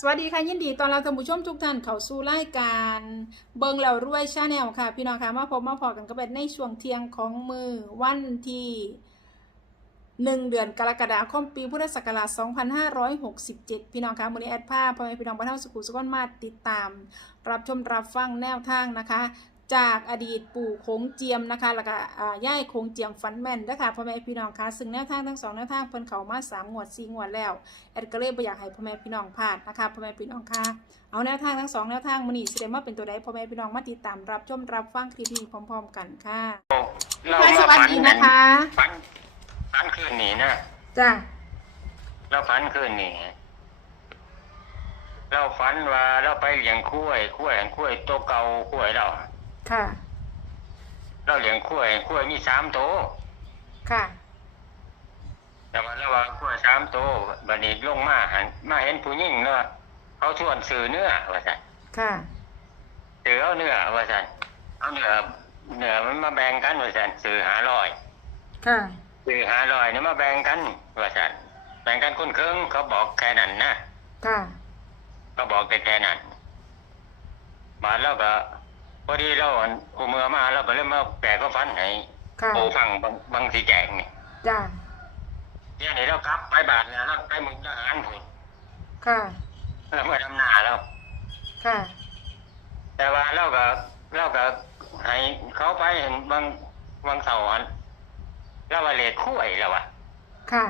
สวัสดีค่ะยินดีตอนเราท่านผู้ชมทุกท่านเข้าสู่รายการเบิงแล้วรวยชาแนลค่ะ พี่น้องค่ะมาพบมาพอกันก็เป็นในช่วงเที่ยงของมือวันที่หนึ่งเดือนกรกฎาคมปีพุทธศักราช 2567 พี่น้องค่ะมือนี้แอดภาพพ่อแม่พี่น้องบ้านเฮาสุขุสุขนมาติดตาม รับชมรับฟังแนวทางนะคะ จากอดีตปู่โขงเจียมนะคะ แล้วก็อ่าย่ายโขงเจียมฟันแม่นนะคะพ่อแม่พี่น้องค่ะซึ่งแนวทางทั้งสองแนวทางเพิ่นเขามาสามงวดสี่งวดแล้วแอดก็เลยบ่อยากให้พ่อแม่พี่น้องพลาดนะคะพ่อแม่พี่น้องค่ะเอาแนวทางทั้งสองแนวทางมื้อนี้สิได้มาเป็นตัวใดพ่อแม่พี่น้องมาติดตามรับชมรับฟังคลิปนี้พร้อม ๆ กันค่ะเราค่ะสวัสดีนะคะฝันฝันคืนนี้นะจ้าเราฝันคืนนี้เราฝันว่าเราไปเลี้ยงคุ้ยคุ้ยคุ้ยตัวเก่าคุ้ยเรา ค่ะ เราเลี้ยงคุ้ยคุ้ยมีสามตัวค่ะ แต่ว่าเราว่าคุ้ยสามตัวบัดนี้ลงมาหันมาเห็นผู้หญิงเนาะเขาชวนซื้อเนื้อว่าสันค่ะซื้อเอาเนื้อว่าสันเอาเนื้อเนื้อมันมาแบ่งกันว่าสันซื้อหาร้อยค่ะซื้อหาร้อยเนี่ยมาแบ่งกันว่าสันแบ่งกันคนครึ่งเขาบอกแค่นั้นนะค่ะก็บอกแต่แค่นั้นมาแล้วก็ พอดีเราอันอุเมือมาเราก็เลยมาแปลก็ฟันให้ค่ะโอฟังบางบางสีแจงนี่จ้าเดี๋ยวนี้เรากลับไปบาทเนี่ยเราไปมุกทหารผุนค่ะ เราเมื่อทำนาแล้ว ค่ะ แต่ว่าเราก็เราก็ให้เขาไปเห็นบางบางเสาร์อันเราว่าเลขคู่ไอ้เราอะค่ะ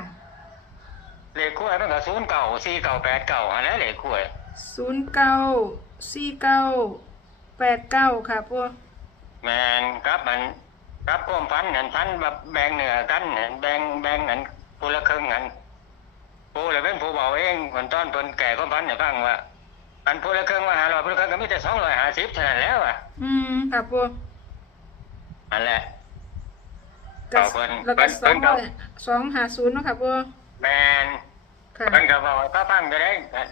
เลขคู่ไอ้มันก็ศูนย์เก่าสี่เก่าแปดเก่าอันนั้นเลขคู่ไอ้ศูนย์เก้าสี่เก้า แปดเก้าค่ะพวกแมนครับมันครับก้มฟันเห็นฟันแบบแบ่งเหนือกันเห็นแบ่งแบ่งอันผู้ละครึ่งอันผู้เลยเป็นผู้บอกเองคนต้นเพิ่นแก่ก็พันให้ฟังว่าอันผู้ละครึ่งว่าหาร้อยผู้ละครึ่งก็มีแต่สองร้อยห้าสิบเท่านั้นแล้วอะ อืมค่ะพวกอันแหละก็เอาเพิ่นแล้วก็เพิ่สอนงเพิ่นสองหาศูนย์เนาะค่ะพวกแมนค่ะเพิ่นก็บอกว่าก็ฟังก็ได้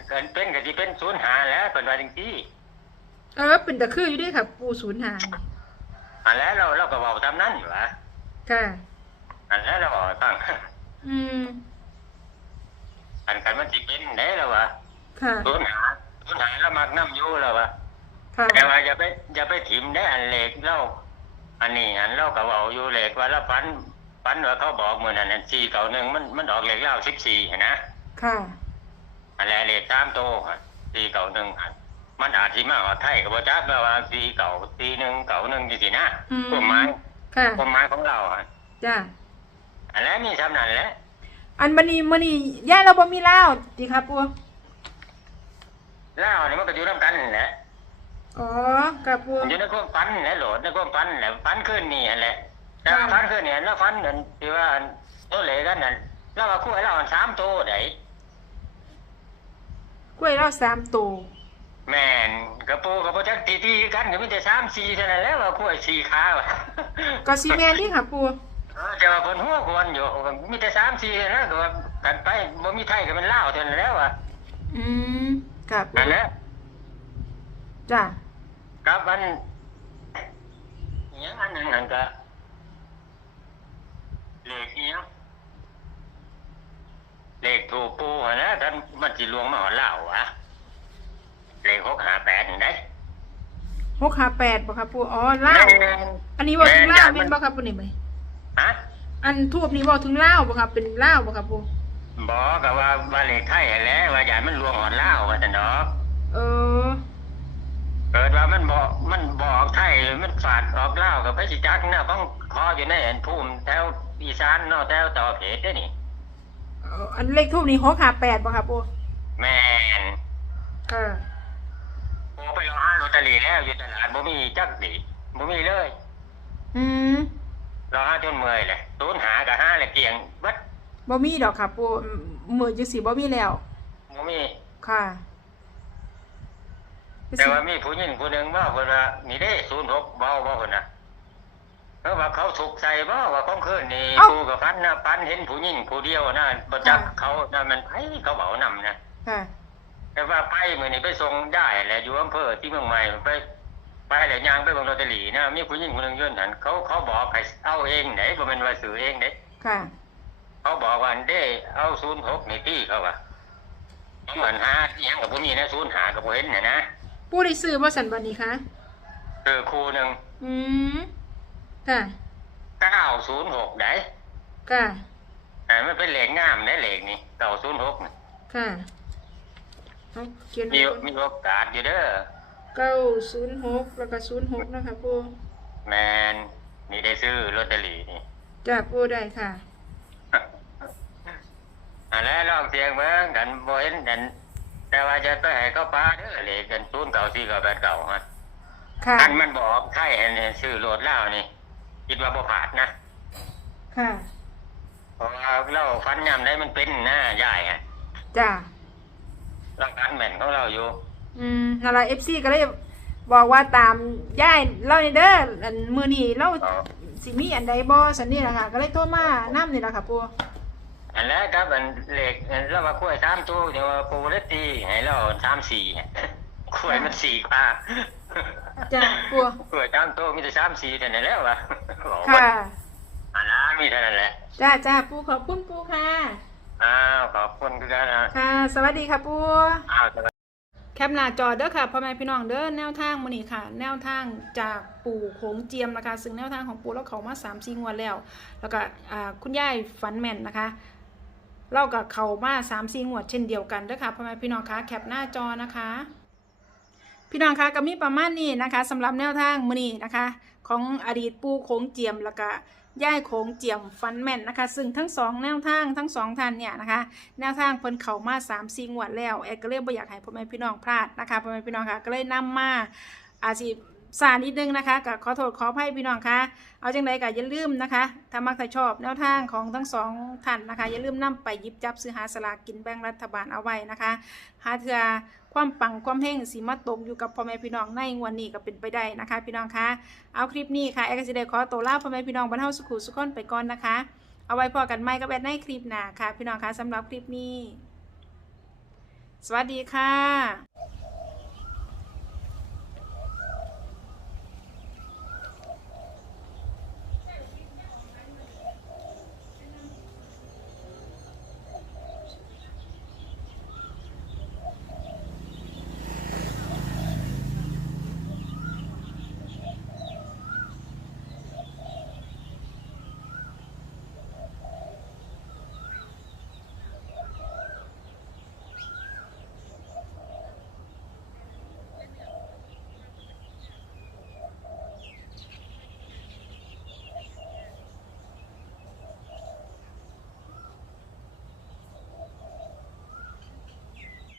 เกินเป็นก็สิเป็นศูนย์หาแล้วเพิ่นว่าจริง เออเป็นตะคืออยู่ด้วยค่ะ ปูศูนย์หาๆอันแล้วเราเราก็บอกตามนั้นอยู่วะค่ะ อันแล้วเราบอกให้ฟังอืมอันกันมันสิเป็นได้แล้ววะค่ะศูนย์หาศูนย์หาแล้วมักน้ำอยู่แล้ววะค่ะแต่ว่าอย่าไปอย่าไปถิ่มได้อันเหล็กเล่าอันนี้อันเล่าก็บอกอยู่เหล็กว่าแล้วฟันฟันว่าเขาบอกมือนั่นอันสี่เก่าหนึ่งมันมันออกเหล็กเล่าสิบสี่นะค่ะอันแรกเหล็กสามโตอะสี่เก่าหนึ่งอัน มันอาจสิมากกว่าไทยกับว่าจักแล้วว่าสี่เก่าสี่หนึ่งเก่าหนึ่งจริงๆนะอืมความหมายค่ะความหมายของเราอะจ้า อันแล้วมีทำนั่นแหละอันบันนี้มื้อนี้ย่าเราบ่มีเหล้าติค่ะปูเล่าเนี่ยมันก็อยู่ร่วมกันนั่นแหละอ๋อค่ะปูมันอยู่ในความฝันนั่นแหละโหลดในความฝันนั่นแหละฝันขึ้นนี่นั่นแหละแต่ว่าฝันขึ้นเนี่ยแล้วฝันนั่นที่ว่าตัวเหล็กกันนั่นแล้วว่าคู่ให้เราอันสามโตไหนกล้วยเราสามตัว แม่นกระปูกับโปรจักตีตีกันก็มีแต่สามสี่เท่านั้นแหล้วว่าคู่ไอ้สี่ขาว่ะก็สิแม่นดิค่ะปูเออแต่ว่าคนหัวควรอยู่มีแต่สามสี่เท่านะก็ว่ากันไปบ่มีไทยก็เป็นลาวเท่านั้นแล้วอะอืมค่ะปูนั่นแหละจ้ากับมันอหยังอันหนึ่งนั่นก็เลขอีหยังเลขถูกปูหั่นนะท่านมันสิลวงมาหอลาววะ เลขหกหาแปดนี่ได้หกห้าแปดบ่ค่ะปูอ๋อเหล้าอันนี้บ่ถึงเหล้าแม่นบ่ครับปูนี่ไหมฮะอันทูบนี้บ่ถึงเหล้าบ่ครับเป็นเหล้าบ่ครับปูบอกกับว่าว่าเลขไทยแหล้วว่าอย่ามันลวงหอนลาวว่าแต่นอกเออ เกิดว่ามันบอกมันบอกไทยมันฝาดออกลาวกับพระสิจักนะต้องคออยู่ในอันภูมิแถวอีสานเนาะแถวต่อเพชรเด้อนี่ เอ่ออันเลขทูบนี้หกห้าแปดบ่ครับปูแม่นค่ะโอไปรอหาลอ ตเตอรี่แล้วอยู่ตลาดบ่มีจักดิบ่มีเลย อืมรอหาจนเมื่อยเลยตูนหากับหาเลยเกลียงเบัดบ่มีดอกค่ะปูอืมมือจังสิบ่มีแล้ว บ่มี ค่ะแต่ว่ามีผู้หญิงผู้หนึงว่าเพิ่นว่านี่เด้06เบาบ่เพิ่นน่ะเออว่าเขาถูกใส่บ่ว่าของคืนนี่กูกับพันนะพันเห็นผู้หญิงผู้เดียวนะบ่จักเขานะมันไผเขาเว้านำนะค่ะ แต่ว่าไปมือนี้ไปส่งได้แหละอยู่อำเภอที่เมืองใหม่ไปไปแหละยางไปเบางลอตเตอรี่นะมีผู้หญิงคนหนึงยื่นหันเขาเขาบอกให้เอาเองไหนบ่แม่นว่าซื้อเองเด้ค่ะ เขาบอกว่าเด้เอา06นี่ตี้เขาว่าเหมือนหาอหยังกับพวกนี้นะศูนย์หากับพวกเห็นเนี่ยนะปูได้ซื้อบ่สันบัดนี้คะคือครูหนึ่งอืมค่ะเก้าศูนย์หกได้ค่ะแต่ไม่เป็นเหล็กงามได้เหล็กนี่เก้าศูนย์หกค่ะ เอาเขียนมีไว้ก่อนมีโอกาสอยู่เด้อเก้าศูนย์หกแล้วก็ศูนย์หกนะคะปูแมนนี่ได้ซื้อลอตเตอรี่นี่ จ้าปูได้ค่ะ อันแล้วลองเสียงเบิ่งกันบ่เห็นกัน แต่ว่าจะไปให้เขาปาเด้อเหล็กกันศูนย์เก่าสี่เก่าแปดเก่าฮะค่ะ อันมันบอกใช่เห็นซื้อโหลดแล้วนี่คิดว่าบ่ผ่านนะค่ะ เพราะว่าเราฟันยำได้มันเป็นหน้าใหญ่อะจ้า ร่างกายแม่นของเราอยู่ อืมนั่นล่ะ FC ก็เลยบอกว่าตามย่ายเล่านี่เด้ออันมื้อนี้เราอ๋อ สิมีอันใดบ่สันนี่ล่ะค่ะ ก็เลยโทรมานํนี่ล่ะค่ะปูอันแล้วครับอันเหล็กอันเราว่าคุ้วยสามตัวเดี๋ยวว่าปูเลตตีให้เราสามสี่คุ้วยมันสี่กว่าจ้าปูคุ้วยสามตัวมีแต่สามสี่เท่านั้นแล้ววะบอกว่าค่ะ อันนั้นมีเท่านั้นแหละ จ้าจ้าปูขอบคุณปูค่ะ อ้าวขอบคุณคือกันนะค่ะ สวัสดีค่ะปูอ้าวสวัสดีแคปหน้าจอเด้อค่ะพ่อแม่พี่น้องเด้อแนวทางมื้อนี้ค่ะ แนวทางจากปู่โขงเจียมนะคะ ซึ่งแนวทางของปู่เราเขามา3 4งวดแล้ว แล้วก็อ่าคุณยายฝันแม่นนะคะเรากับเขามา3 4งวดเช่นเดียวกันเด้อค่ะพ่อแม่พี่น้องคะแคปหน้าจอนะคะ พี่น้องคะก็มีประมาณนี้นะคะสำหรับแนวทางมื้อนี้นะคะ ของอดีตปู่โขงเจียมแล้วก็ ย่ายโขงเจียมฟันแม่นนะคะ ซึ่งทั้งสองแนวทางทั้งสองท่านเนี่ยนะคะ แนวทางเพิ่นเข่ามา3 4งวดแล้วแอดก็เลยบ่อยากให้พ่อแม่พี่น้องพลาดนะคะพ่อแม่พี่น้องค่ะก็เลยนำมาอาชีพ สารนิดนึงนะคะก็ขอโทษขออภัยพี่น้องคะเอาจังไดก็อย่าลืมนะคะถ้ามักถ้าชอบแนวทางของทั้งสองท่านนะคะอย่าลืมนำไปหยิบจับซื้อหาสลากกินแบ่งรัฐบาลเอาไว้นะคะหาเถื่อความปังความเฮงสีมาตกอยู่กับพ่อแม่พี่น้องในงวันนี้ก็เป็นไปได้นะคะ พี่น้องคะเอาคลิปนี้ค่ะแอดก็สิได้ขอตัวลาพ่อแม่พี่น้องบรรเทาสุขุสุขคนไปก่อนนะคะ เอาไว้พอกันไหมก็แบบในคลิปหน้าค่ะ พี่น้องคะสำหรับคลิปนี้ สวัสดีค่ะ